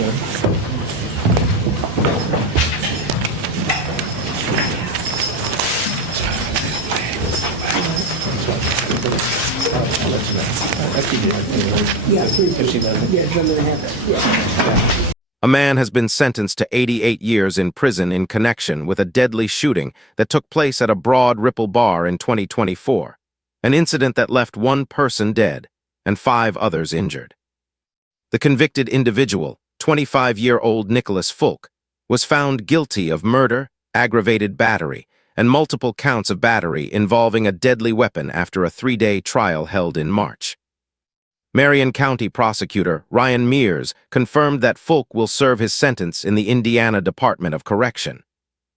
A man has been sentenced to 88 years in prison in connection with a deadly shooting that took place at a Broad Ripple bar in 2024, an incident that left one person dead and 5 others injured. The convicted individual, 25-year-old Nicholas Fulk, was found guilty of murder, aggravated battery, and multiple counts of battery involving a deadly weapon after a 3-day trial held in March. Marion County Prosecutor Ryan Mears confirmed that Fulk will serve his sentence in the Indiana Department of Correction.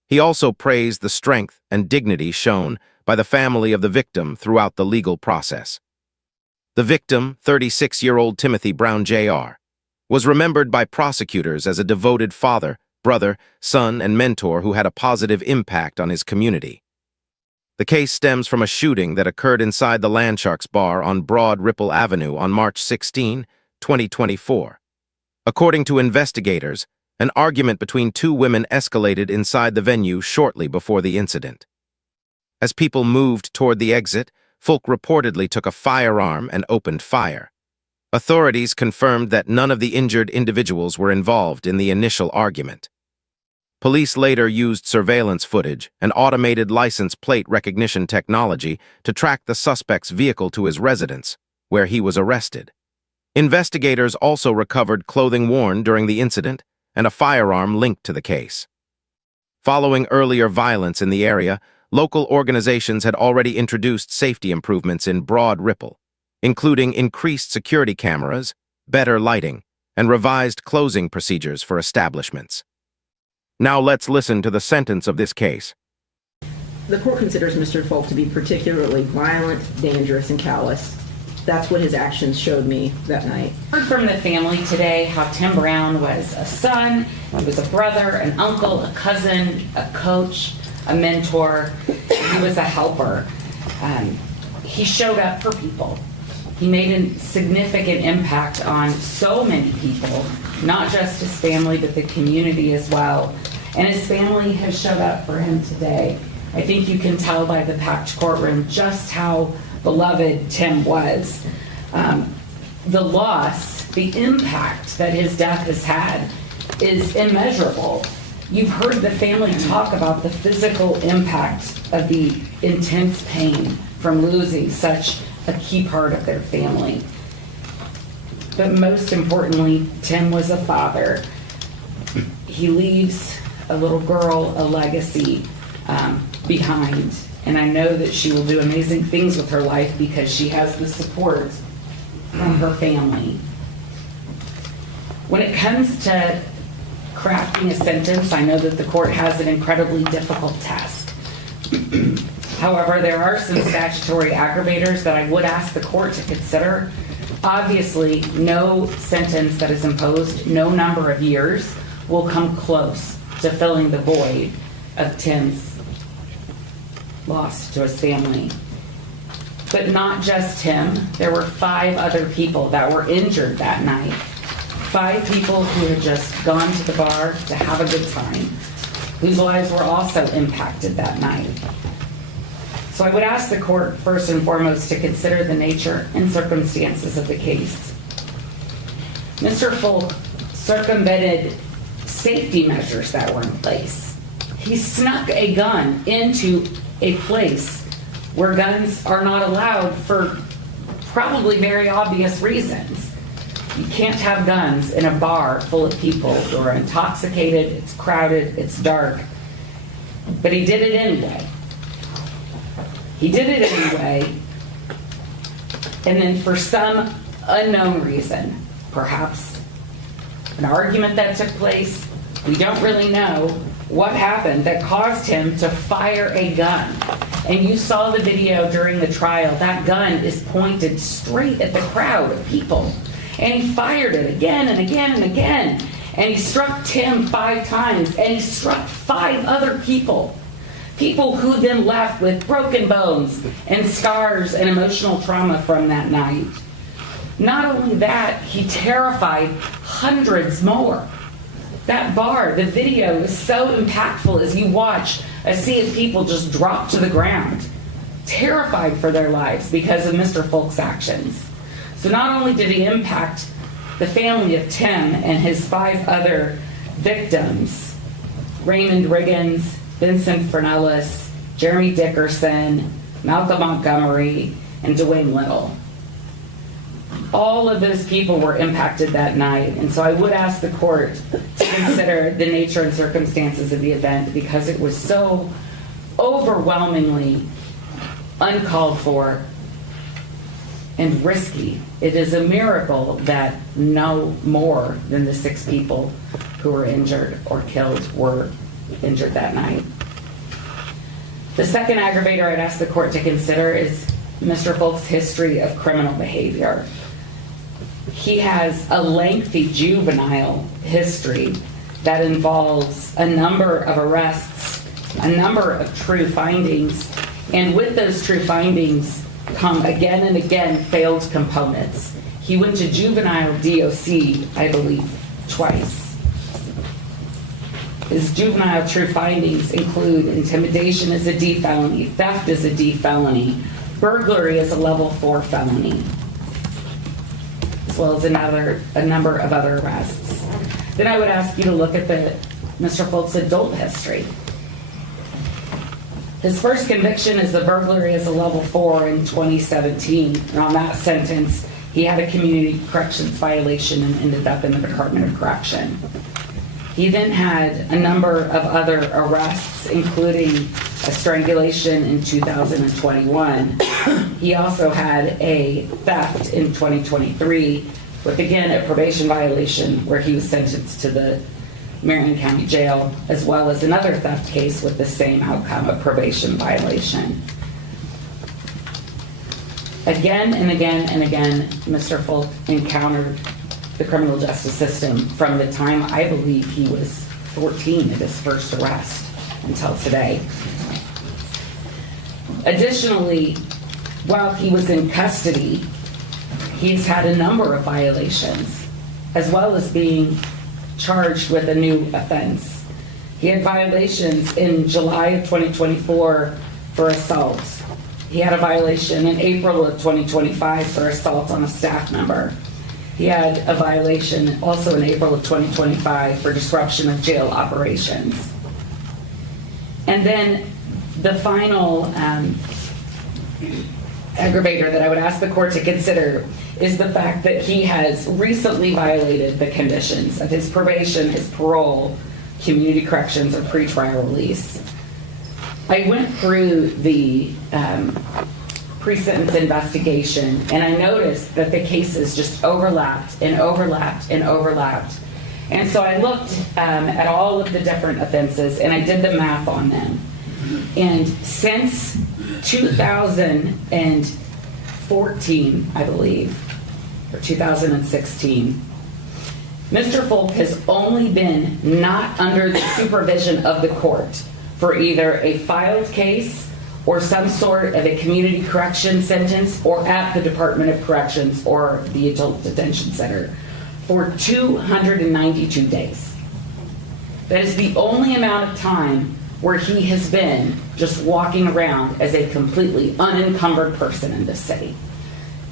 He also praised the strength and dignity shown by the family of the victim throughout the legal process. The victim, 36-year-old Timothy Brown Jr., was remembered by prosecutors as a devoted father, brother, son, and mentor who had a positive impact on his community. The case stems from a shooting that occurred inside the Landsharks bar on Broad Ripple Avenue on March 16, 2024. According to investigators, an argument between 2 women escalated inside the venue shortly before the incident. As people moved toward the exit, Fulk reportedly took a firearm and opened fire. Authorities confirmed that none of the injured individuals were involved in the initial argument. Police later used surveillance footage and automated license plate recognition technology to track the suspect's vehicle to his residence, where he was arrested. Investigators also recovered clothing worn during the incident and a firearm linked to the case. Following earlier violence in the area, local organizations had already introduced safety improvements in Broad Ripple, including increased security cameras, better lighting, and revised closing procedures for establishments. Now let's listen to the sentence of this case. The court considers Mr. Fulk to be particularly violent, dangerous, and callous. That's what his actions showed me that night. I heard from the family today how Tim Brown was a son, he was a brother, an uncle, a cousin, a coach, a mentor. He was a helper. He showed up for people. He made a significant impact on so many people, not just his family, but the community as well. And his family has showed up for him today. I think you can tell by the packed courtroom just how beloved Tim was. The loss, the impact that his death has had is immeasurable. You've heard the family talk about the physical impact of the intense pain from losing such a key part of their family. But most importantly, Tim was a father. He leaves a little girl a legacy behind, and I know that she will do amazing things with her life because she has the support from her family. When it comes to crafting a sentence, I know that the court has an incredibly difficult task. However, there are some statutory aggravators that I would ask the court to consider. Obviously, no sentence that is imposed, no number of years, will come close to filling the void of Tim's loss to his family. But not just him, there were 5 other people that were injured that night. 5 people who had just gone to the bar to have a good time, whose lives were also impacted that night. So I would ask the court first and foremost to consider the nature and circumstances of the case. Mr. Fulk circumvented safety measures that were in place. He snuck a gun into a place where guns are not allowed for probably very obvious reasons. You can't have guns in a bar full of people who are intoxicated, it's crowded, it's dark. But he did it anyway. He did it anyway, and then for some unknown reason, perhaps an argument that took place, we don't really know what happened that caused him to fire a gun. And you saw the video during the trial. That gun is pointed straight at the crowd of people. And he fired it again and again and again. And he struck Tim 5 times, and he struck 5 other people. People who then left with broken bones and scars and emotional trauma from that night. Not only that, he terrified hundreds more. That bar, the video is so impactful as you watch a sea of people just drop to the ground, terrified for their lives because of Mr. Fulk's actions. So not only did he impact the family of Tim and his 5 other victims, Raymond Riggins, Vincent Fernellis, Jeremy Dickerson, Malcolm Montgomery, and Dwayne Little. All of those people were impacted that night, and so I would ask the court to consider the nature and circumstances of the event because it was so overwhelmingly uncalled for and risky. It is a miracle that no more than the 6 people who were injured or killed were injured that night. The second aggravator I'd ask the court to consider is Mr. Fulk's history of criminal behavior. He has a lengthy juvenile history that involves a number of arrests, a number of true findings, and with those true findings come again and again failed components. He went to juvenile DOC, I believe, twice. His juvenile true findings include intimidation as a D felony, theft as a D felony, burglary as a level 4 felony, as well as a number of other arrests. Then I would ask you to look at Mr. Fulk's adult history. His first conviction is the burglary as a level 4 in 2017. And on that sentence, he had a community corrections violation and ended up in the Department of Correction. He then had a number of other arrests, including a strangulation in 2021. He also had a theft in 2023 with, again, a probation violation where he was sentenced to the Marion County Jail, as well as another theft case with the same outcome, a probation violation. Again and again and again, Mr. Fulk encountered the criminal justice system from the time I believe he was 14 at his first arrest until today. Additionally, while he was in custody, he's had a number of violations, as well as being charged with a new offense. He had violations in July of 2024 for assault. He had a violation in April of 2025 for assault on a staff member. He had a violation also in April of 2025 for disruption of jail operations. And then the final aggravator that I would ask the court to consider is the fact that he has recently violated the conditions of his probation, his parole, community corrections, or pretrial release. I went through the pre-sentence investigation, and I noticed that the cases just overlapped and overlapped and overlapped. And so I looked at all of the different offenses, and I did the math on them. And since 2014, I believe, or 2016, Mr. Fulk has only been not under the supervision of the court for either a filed case or some sort of a community correction sentence or at the Department of Corrections or the Adult Detention Center for 292 days. That is the only amount of time where he has been just walking around as a completely unencumbered person in this city.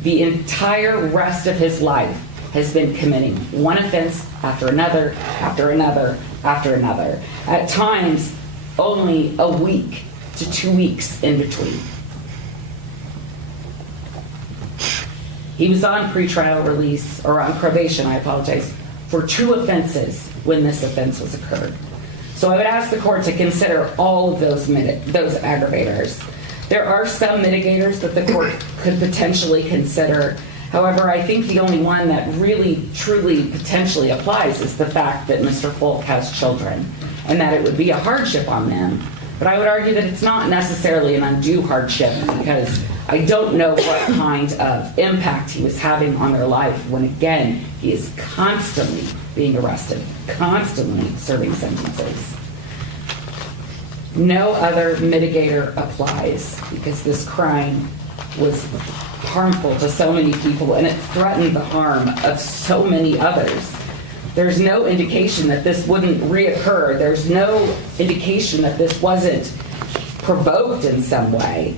The entire rest of his life has been committing one offense after another, after another, after another. At times, only a week to 2 weeks in between. He was on pretrial release, or on probation, I apologize, for 2 offenses when this offense was occurred. So I would ask the court to consider all of those aggravators. There are some mitigators that the court could potentially consider. However, I think the only one that really, truly, potentially applies is the fact that Mr. Fulk has children and that it would be a hardship on them. But I would argue that it's not necessarily an undue hardship because I don't know what kind of impact he was having on their life when, again, he is constantly being arrested, constantly serving sentences. No other mitigator applies because this crime was harmful to so many people and it threatened the harm of so many others. There's no indication that this wouldn't reoccur. There's no indication that this wasn't provoked in some way.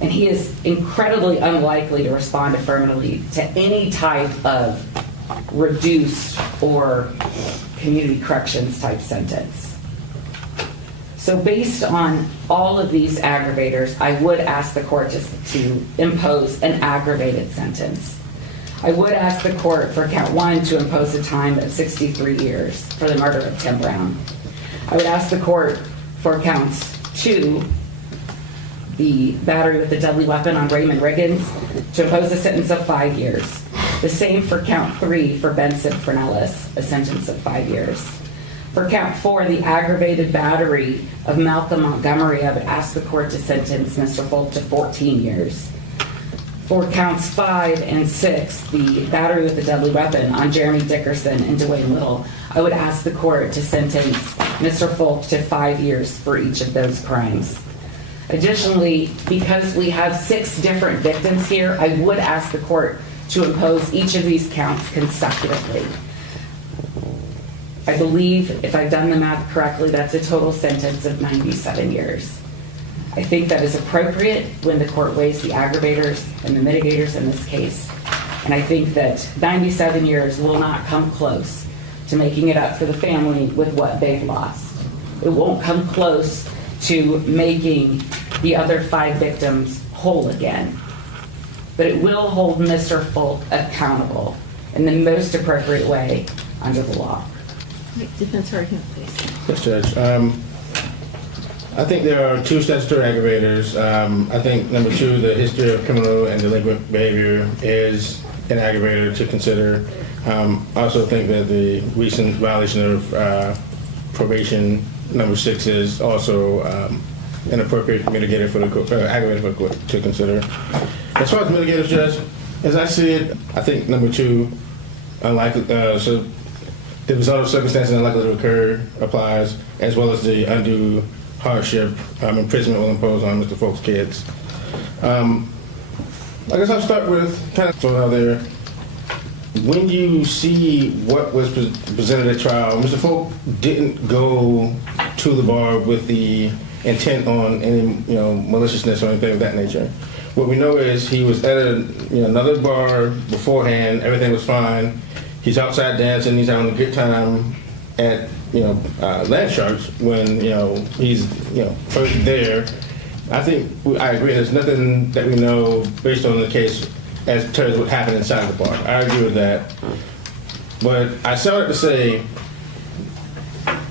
And he is incredibly unlikely to respond affirmatively to any type of reduced or community corrections type sentence. So based on all of these aggravators, I would ask the court to impose an aggravated sentence. I would ask the court for count 1 to impose a time of 63 years for the murder of Tim Brown. I would ask the court for counts 2, the battery with a deadly weapon on Raymond Riggins, to impose a sentence of 5 years. The same for count 3 for Benson Fernellis, a sentence of 5 years. For count 4, the aggravated battery of Malcolm Montgomery, I would ask the court to sentence Mr. Fulk to 14 years. For counts 5 and 6, the battery with a deadly weapon on Jeremy Dickerson and Dwayne Little, I would ask the court to sentence Mr. Fulk to 5 years for each of those crimes. Additionally, because we have 6 different victims here, I would ask the court to impose each of these counts consecutively. I believe, if I've done the math correctly, that's a total sentence of 97 years. I think that is appropriate when the court weighs the aggravators and the mitigators in this case. And I think that 97 years will not come close to making it up for the family with what they've lost. It won't come close to making the other 5 victims whole again. But it will hold Mr. Fulk accountable in the most appropriate way under the law. Defense argument, please. Yes, Judge. I think there are 2 statutory aggravators. I think number 2, the history of criminal and delinquent behavior is an aggravator to consider. I also think that the recent violation of probation, number 6, is also an appropriate mitigator for the aggravator for the court to consider. As far as mitigators, Judge, as I see it, I think number 2, unlikely, so the result of circumstances unlikely to occur applies, as well as the undue hardship imprisonment will impose on Mr. Fulk's kids. I guess I'll start with kind of throwing out there. When you see what was presented at trial, Mr. Fulk didn't go to the bar with the intent on any maliciousness or anything of that nature. What we know is he was at another bar beforehand. Everything was fine. He's outside dancing. He's having a good time at Landsharks when he's first there. I think I agree. There's nothing that we know based on the case as far as what happened inside the bar. I agree with that. But I started to say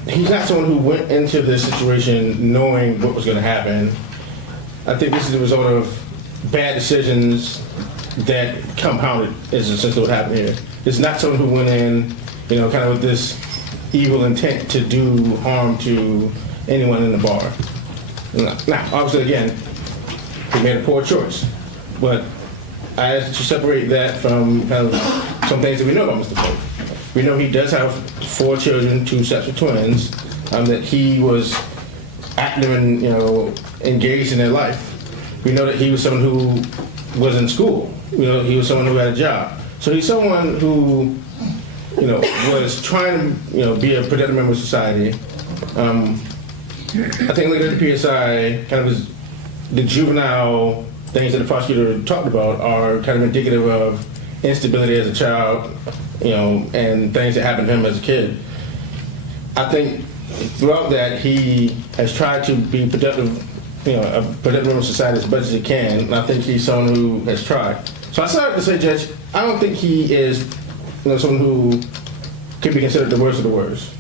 he's not someone who went into this situation knowing what was going to happen. I think this is the result of bad decisions that compounded is essentially what happened here. It's not someone who went in, kind of with this evil intent to do harm to anyone in the bar. Now, obviously, again, he made a poor choice. But I asked to separate that from kind of some things that we know about Mr. Fulk. We know he does have 4 children, 2 sets of twins, that he was active and, engaged in their life. We know that he was someone who was in school. He was someone who had a job. So he's someone who, was trying to, be a productive member of society. I think looking at the PSI, kind of the juvenile things that the prosecutor talked about are kind of indicative of instability as a child, and things that happened to him as a kid. I think throughout that he has tried to be productive, a productive member of society as much as he can, and I think he's someone who has tried. So I started to say, Judge, I don't think he is someone who could be considered the worst of the worst.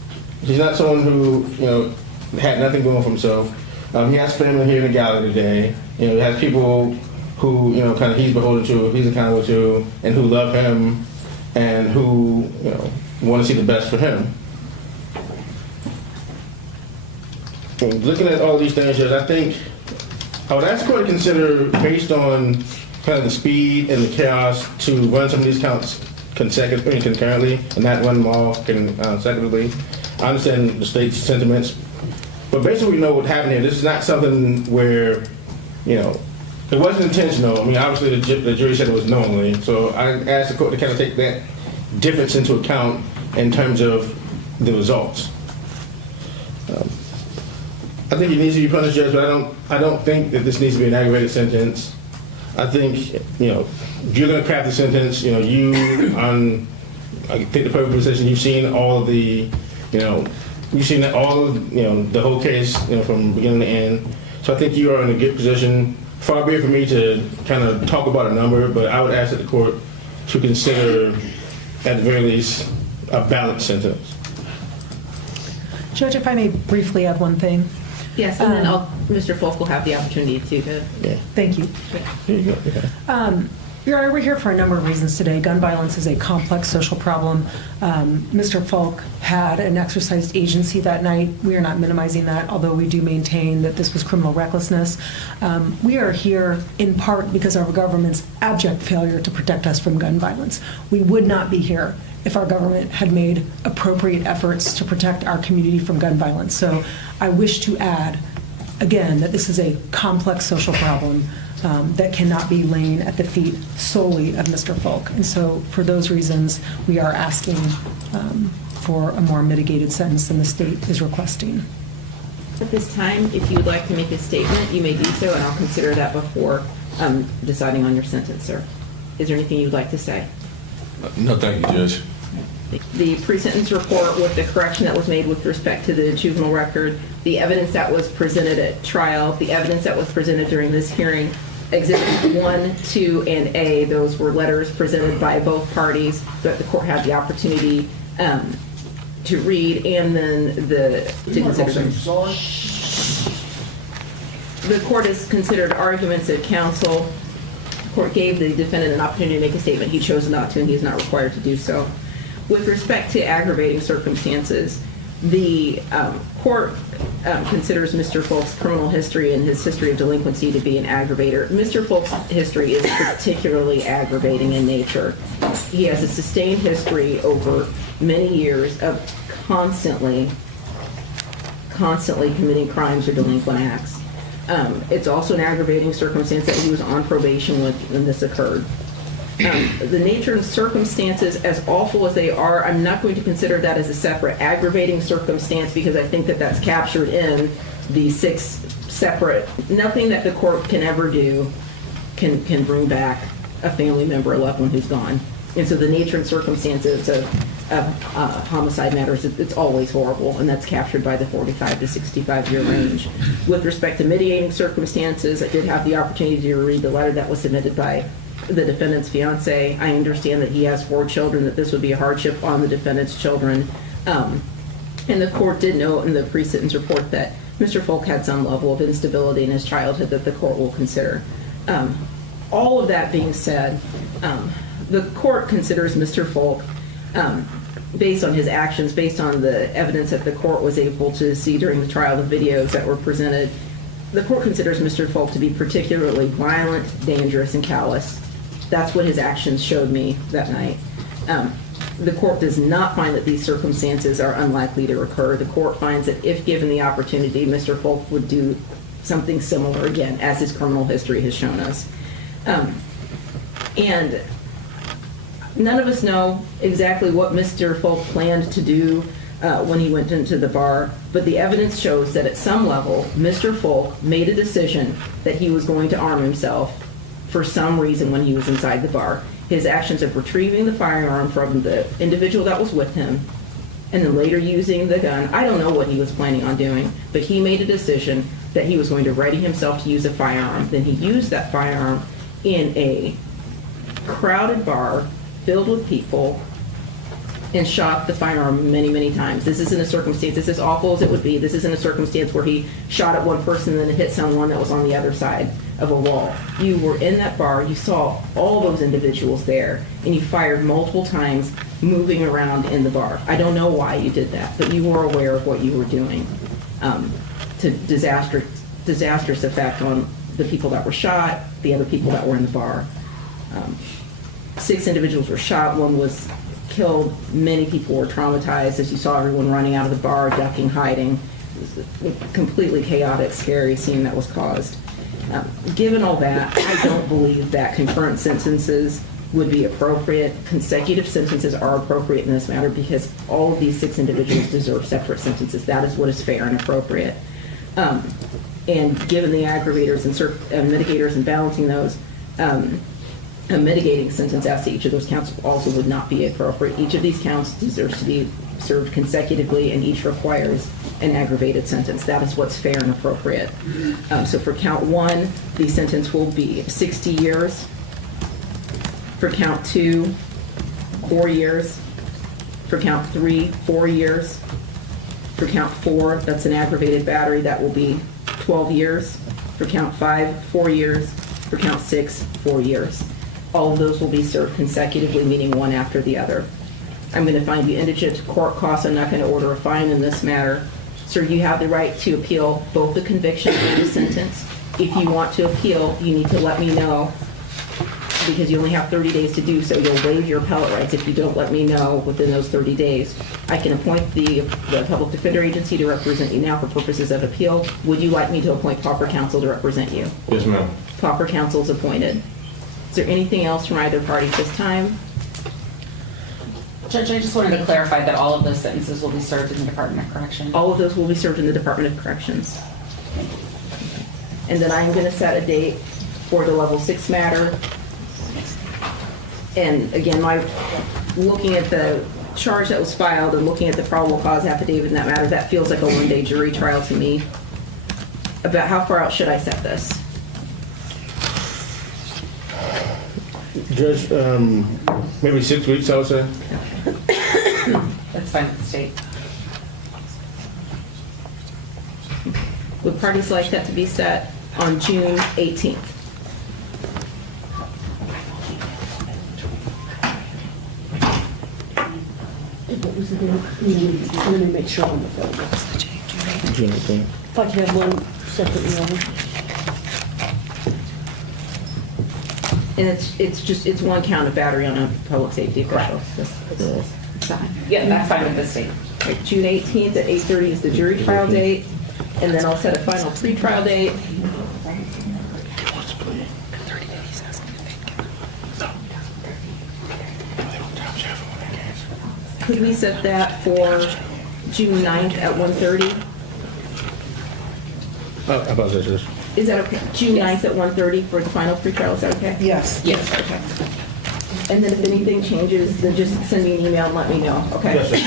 He's not someone who, had nothing going for himself. He has family here in the gallery today. He has people who, kind of he's beholden to, he's accountable to, and who love him and who, want to see the best for him. Looking at all these things, Judge, I think I would ask the court to consider, based on kind of the speed and the chaos, to run some of these counts concurrently and not run them all consecutively. I understand the state's sentiments, but basically we know what happened here. This is not something where, it wasn't intentional. I mean, obviously the jury said it was knowingly, so I asked the court to kind of take that difference into account in terms of the results. I think it needs to be punished, Judge, but I don't think that this needs to be an aggravated sentence. I think, if you're going to craft the sentence, I take the perfect position. You've seen all of the, you've seen all of, the whole case, from beginning to end. So I think you are in a good position. Far be it for me to kind of talk about a number, but I would ask that the court to consider, at the very least, a balanced sentence. Judge, if I may briefly add one thing. Yes, and then Mr. Fulk will have the opportunity to. Yeah. Thank you. Here you go. Okay. Your Honor, we're here for a number of reasons today. Gun violence is a complex social problem. Mr. Fulk had and exercised agency that night. We are not minimizing that, although we do maintain that this was criminal recklessness. We are here in part because of our government's abject failure to protect us from gun violence. We would not be here if our government had made appropriate efforts to protect our community from gun violence. So I wish to add, again, that this is a complex social problem that cannot be laying at the feet solely of Mr. Fulk. And so for those reasons, we are asking for a more mitigated sentence than the state is requesting. At this time, if you would like to make a statement, you may do so, and I'll consider that before deciding on your sentence, sir. Is there anything you'd like to say? No, thank you, Judge. The pre-sentence report with the correction that was made with respect to the juvenile record, the evidence that was presented at trial, the evidence that was presented during this hearing, Exhibits 1, 2, and A, those were letters presented by both parties that the court had the opportunity to read, and then to consider them. The court has considered arguments at counsel. The court gave the defendant an opportunity to make a statement. He chose not to, and he is not required to do so. With respect to aggravating circumstances, the court considers Mr. Fulk's criminal history and his history of delinquency to be an aggravator. Mr. Fulk's history is particularly aggravating in nature. He has a sustained history over many years of constantly committing crimes or delinquent acts. It's also an aggravating circumstance that he was on probation when this occurred. The nature and circumstances, as awful as they are, I'm not going to consider that as a separate aggravating circumstance, because I think that that's captured in the 6 separate. Nothing that the court can ever do can bring back a family member or loved one who's gone. And so the nature and circumstances of homicide matters, it's always horrible, and that's captured by the 45 to 65-year range. With respect to mitigating circumstances, I did have the opportunity to read the letter that was submitted by the defendant's fiance. I understand that he has 4 children, that this would be a hardship on the defendant's children. And the court did note in the pre-sentence report that Mr. Fulk had some level of instability in his childhood that the court will consider. All of that being said, the court considers Mr. Fulk, based on his actions, based on the evidence that the court was able to see during the trial, the videos that were presented, the court considers Mr. Fulk to be particularly violent, dangerous, and callous. That's what his actions showed me that night. The court does not find that these circumstances are unlikely to recur. The court finds that if given the opportunity, Mr. Fulk would do something similar again, as his criminal history has shown us. And none of us know exactly what Mr. Fulk planned to do when he went into the bar, but the evidence shows that at some level, Mr. Fulk made a decision that he was going to arm himself for some reason when he was inside the bar. His actions of retrieving the firearm from the individual that was with him and then later using the gun, I don't know what he was planning on doing, but he made a decision that he was going to ready himself to use a firearm. Then he used that firearm in a crowded bar filled with people and shot the firearm many, many times. This isn't a circumstance, this is as awful as it would be, this isn't a circumstance where he shot at one person and then hit someone that was on the other side of a wall. You were in that bar, you saw all those individuals there, and you fired multiple times moving around in the bar. I don't know why you did that, but you were aware of what you were doing to disastrous effect on the people that were shot, the other people that were in the bar. 6 individuals were shot, 1 was killed, many people were traumatized as you saw everyone running out of the bar, ducking, hiding. It was a completely chaotic, scary scene that was caused. Given all that, I don't believe that concurrent sentences would be appropriate. Consecutive sentences are appropriate in this matter because all of these 6 individuals deserve separate sentences. That is what is fair and appropriate. And given the aggravators and mitigators and balancing those, a mitigating sentence as to each of those counts also would not be appropriate. Each of these counts deserves to be served consecutively, and each requires an aggravated sentence. That is what's fair and appropriate. So for count 1, the sentence will be 60 years. For count 2, 4 years. For count 3, 4 years. For count 4, that's an aggravated battery, that will be 12 years. For count 5, 4 years. For count 6, 4 years. All of those will be served consecutively, meaning one after the other. I'm going to find you indigent to court costs. I'm not going to order a fine in this matter. Sir, you have the right to appeal both the conviction and the sentence. If you want to appeal, you need to let me know, because you only have 30 days to do so. You'll waive your appellate rights if you don't let me know within those 30 days. I can appoint the public defender agency to represent you now for purposes of appeal. Would you like me to appoint proper counsel to represent you? Yes, ma'am. Proper counsel is appointed. Is there anything else from either party at this time? Judge, I just wanted to clarify that all of those sentences will be served in the Department of Correction. All of those will be served in the Department of Corrections. And then I'm going to set a date for the level 6 matter. And again, looking at the charge that was filed and looking at the probable cause affidavit in that matter, that feels like a one-day jury trial to me. About how far out should I set this? Judge, maybe 6 weeks, I would say. That's fine with the state. Would parties like that to be set on June 18th? What was the date? Let me make sure on the phone. June 18th. If I could have one separate one. And it's one count of battery on a public safety official. That's fine. Yeah, that's fine with the state. Right, June 18th at 8:30 is the jury trial date, and then I'll set a final pre-trial date. Could we set that for June 9th at 1:30? I apologize, Judge. Is that okay? June 9th at 1:30 for the final pre-trial, is that okay? Yes. Yes, okay. And then if anything changes, then just send me an email and let me know, okay? Yes, sir.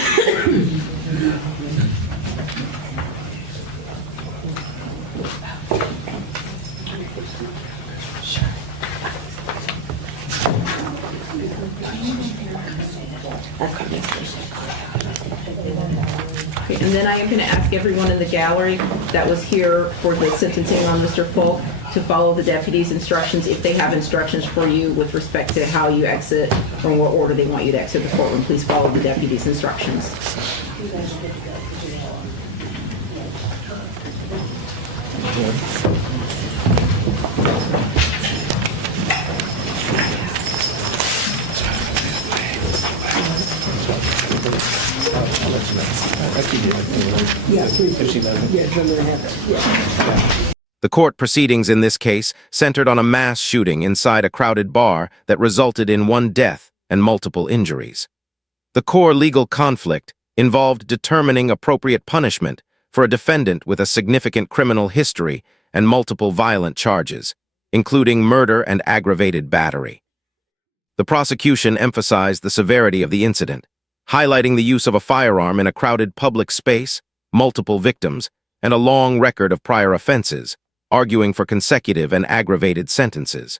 Okay, and then I am going to ask everyone in the gallery that was here for the sentencing on Mr. Fulk to follow the deputy's instructions if they have instructions for you with respect to how you exit or in what order they want you to exit the courtroom. Please follow the deputy's instructions. Yeah, 3:11. Yeah, I'm gonna have it. Yeah. The court proceedings in this case centered on a mass shooting inside a crowded bar that resulted in 1 death and multiple injuries. The core legal conflict involved determining appropriate punishment for a defendant with a significant criminal history and multiple violent charges, including murder and aggravated battery. The prosecution emphasized the severity of the incident, highlighting the use of a firearm in a crowded public space, multiple victims, and a long record of prior offenses, arguing for consecutive and aggravated sentences.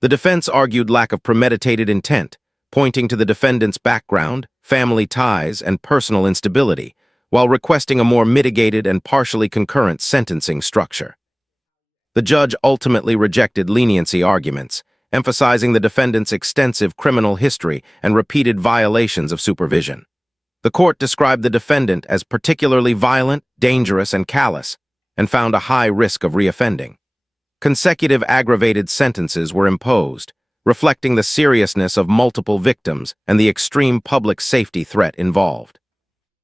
The defense argued lack of premeditated intent, pointing to the defendant's background, family ties, and personal instability, while requesting a more mitigated and partially concurrent sentencing structure. The judge ultimately rejected leniency arguments, emphasizing the defendant's extensive criminal history and repeated violations of supervision. The court described the defendant as particularly violent, dangerous, and callous, and found a high risk of reoffending. Consecutive aggravated sentences were imposed, reflecting the seriousness of multiple victims and the extreme public safety threat involved.